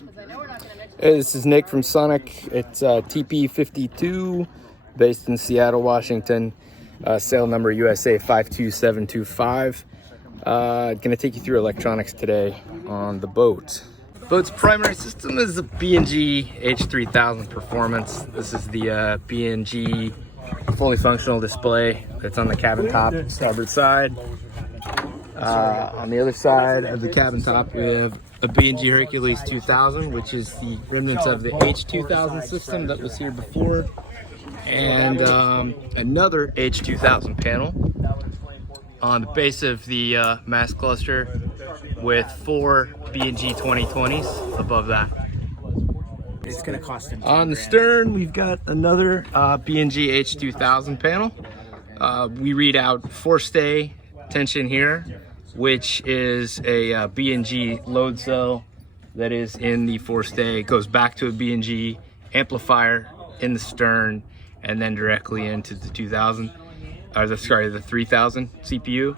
Hey, this is Nick from Sonic. It's TP52, based in Seattle, Washington. Sale number USA 52725. Gonna take you through electronics today on the boat. Boat's primary system is the B&G H3000 Performance. This is the B&G fully functional display that's on the cabin top, starboard side. On the other side of the cabin top, we have a B&G Hercules 2000, which is the remnants of the H2000 system that was here before, and another H2000 panel on the base of the mast cluster with 4 B&G 2020s above that. It's going to cost him. On the stern, we've got another B&G H2000 panel. We read out forestay tension here, which is a B&G load cell that is in the forestay. It goes back to a B&G amplifier in the stern and then directly into the 3000 CPU.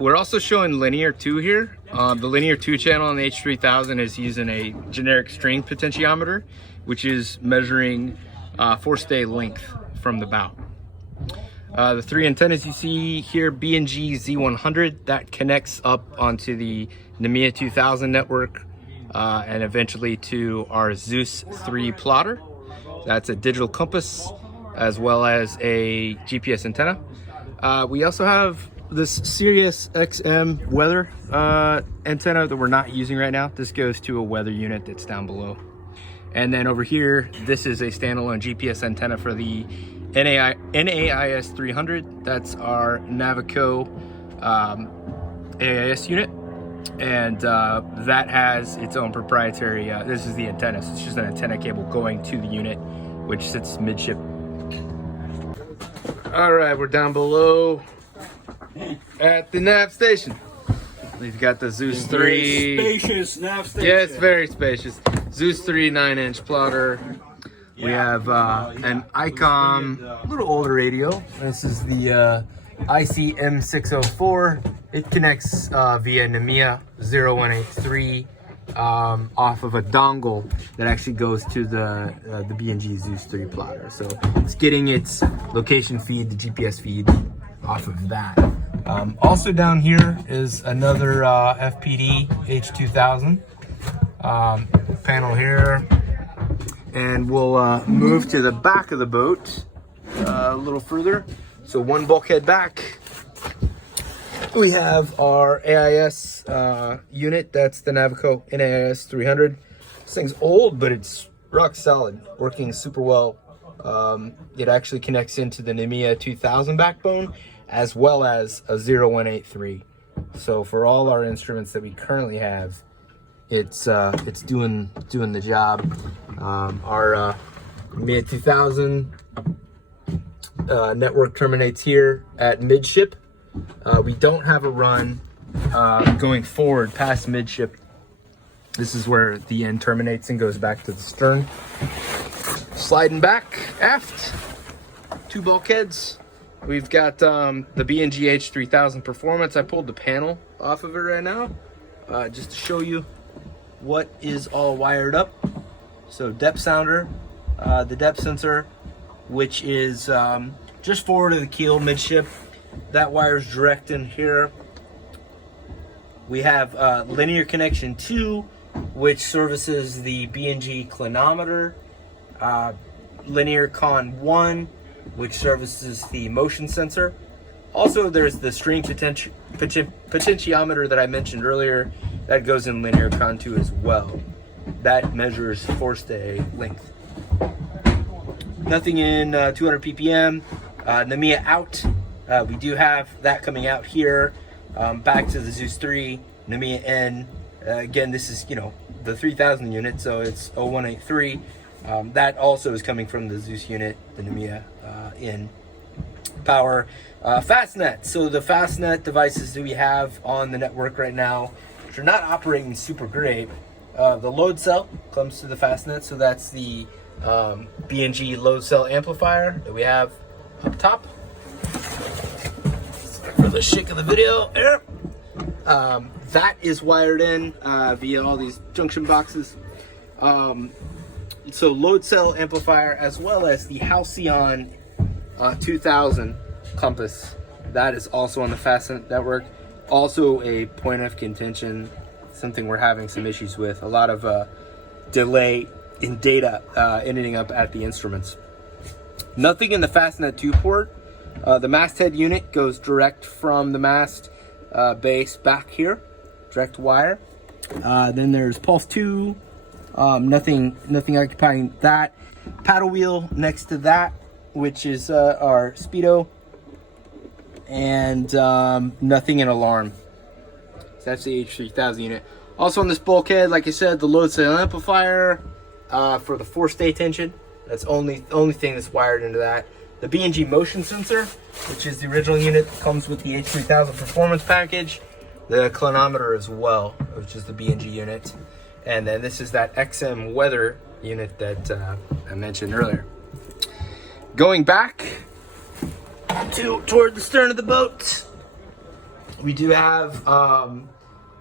We're also showing linear 2 here. The linear 2 channel on the H3000 is using a generic string potentiometer, which is measuring forestay length from the bow. The 3 antennas you see here, B&G Z100, that connects up onto the NMEA 2000 network and eventually to our Zeus 3 plotter. That's a digital compass as well as a GPS antenna. We also have this Sirius XM weather antenna that we're not using right now. This goes to a weather unit that's down below. And then over here, this is a standalone GPS antenna for the NAIS 300. That's our Navico AIS unit, and that has its own proprietary, this is the antenna, so it's just an antenna cable going to the unit, which sits midship. All right, we're down below at the nav station. We've got the Zeus 3. Very spacious nav station. Yeah, it's very spacious. Zeus 3 9-inch plotter. We have an ICOM, a little older radio. This is the ICM604. It connects via NMEA 0183 off of a dongle that actually goes to the B&G Zeus 3 plotter. So it's getting its location feed, the GPS feed, off of that. Also down here is another FPD H2000 panel here. And we'll move to the back of the boat a little further. So one bulkhead back, we have our AIS unit. That's the Navico NAIS 300. This thing's old, but it's rock solid, working super well. It actually connects into the NMEA 2000 backbone as well as a 0183. So for all our instruments that we currently have, it's doing the job. Our NMEA 2000 network terminates here at midship. We don't have a run going forward past midship. This is where the end terminates and goes back to the stern. Sliding back aft, 2 bulkheads. We've got the B&G H3000 Performance. I pulled the panel off of it right now just to show you what is all wired up. So depth sounder, the depth sensor, which is just forward of the keel midship. That wires direct in here. We have linear connection 2, which services the B&G clinometer. Linear con 1, which services the motion sensor. Also, there's the string potentiometer that I mentioned earlier. That goes in linear con 2 as well. That measures forestay length. Nothing in 200 ppm. NMEA out. We do have that coming out here. Back to the Zeus 3, NMEA N. Again, this is, the 3000 unit, so it's 0183. That also is coming from the Zeus unit, the NMEA N. Power. Fastnet. So the Fastnet devices that we have on the network right now, which are not operating super great. The load cell comes to the Fastnet, so that's the B&G load cell amplifier that we have up top. For the shake of the video, there. That is wired in via all these junction boxes. So load cell amplifier, as well as the Halcyon 2000 compass. That is also on the Fastnet network. Also a point of contention, something we're having some issues with. A lot of delay in data ending up at the instruments. Nothing in the Fastnet 2 port. The masthead unit goes direct from the mast base back here, direct wire. Then there's Pulse 2. Nothing occupying that. Paddle wheel next to that, which is our speedo, and nothing in alarm. So that's the H3000 unit. Also on this bulkhead, like I said, the load cell amplifier for the force-stay tension. That's the only thing that's wired into that. The B&G motion sensor, which is the original unit, comes with the H3000 performance package. The clinometer as well, which is the B&G unit. And then this is that XM weather unit that I mentioned earlier. Going back toward the stern of the boat, we do have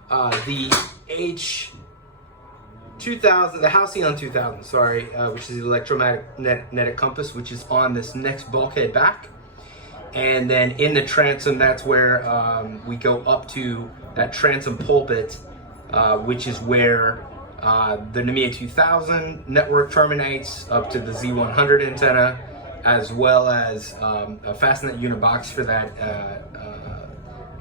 the H2000, the Halcyon 2000, sorry, which is the electromagnetic compass, which is on this next bulkhead back. And then in the transom, that's where we go up to that transom pulpit, which is where the NMEA 2000 network terminates up to the Z100 antenna, as well as a Fastnet unit box for that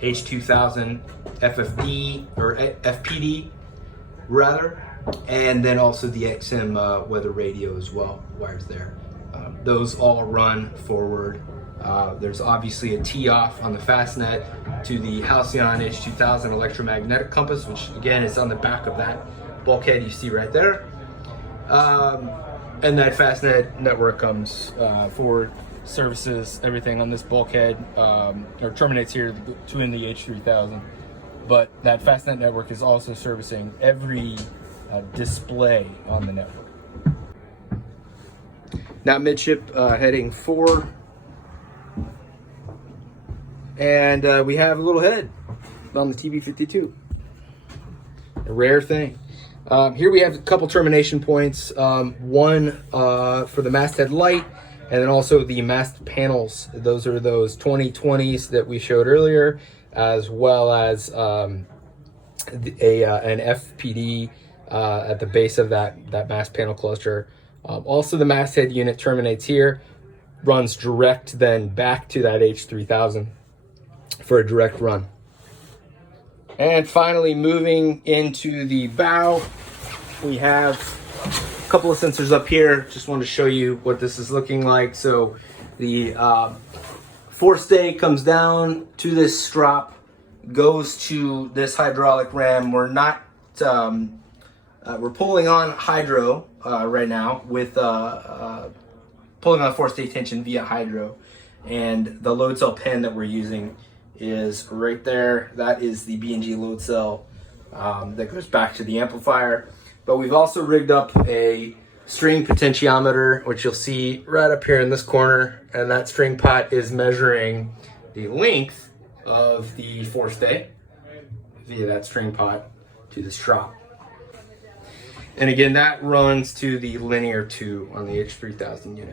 H2000 FFD or FPD rather, and then also the XM weather radio as well, wires there. Those all run forward. There's obviously a tee-off on the Fastnet to the Halcyon H2000 electromagnetic compass, which again is on the back of that bulkhead you see right there. And that Fastnet network comes forward, services everything on this bulkhead, or terminates here to in the H3000. But that Fastnet network is also servicing every display on the network. Now midship heading 4. And we have a little head on the TP52. A rare thing. Here we have a couple termination points. One for the masthead light, and then also the mast panels. Those are those 2020s that we showed earlier, as well as an FPD at the base of that mast panel cluster. Also the masthead unit terminates here, runs direct then back to that H3000 for a direct run. And finally, moving into the bow, we have a couple of sensors up here. Just wanted to show you what this is looking like. So the forestay comes down to this strop, goes to this hydraulic ram. We're not we're pulling on hydro right now with pulling on forestay tension via hydro, and the load cell pen that we're using is right there. That is the B&G load cell that goes back to the amplifier. But we've also rigged up a string potentiometer, which you'll see right up here in this corner, and that string pot is measuring the length of the forestay via that string pot to the strop. And again, that runs to the linear 2 on the H3000 unit.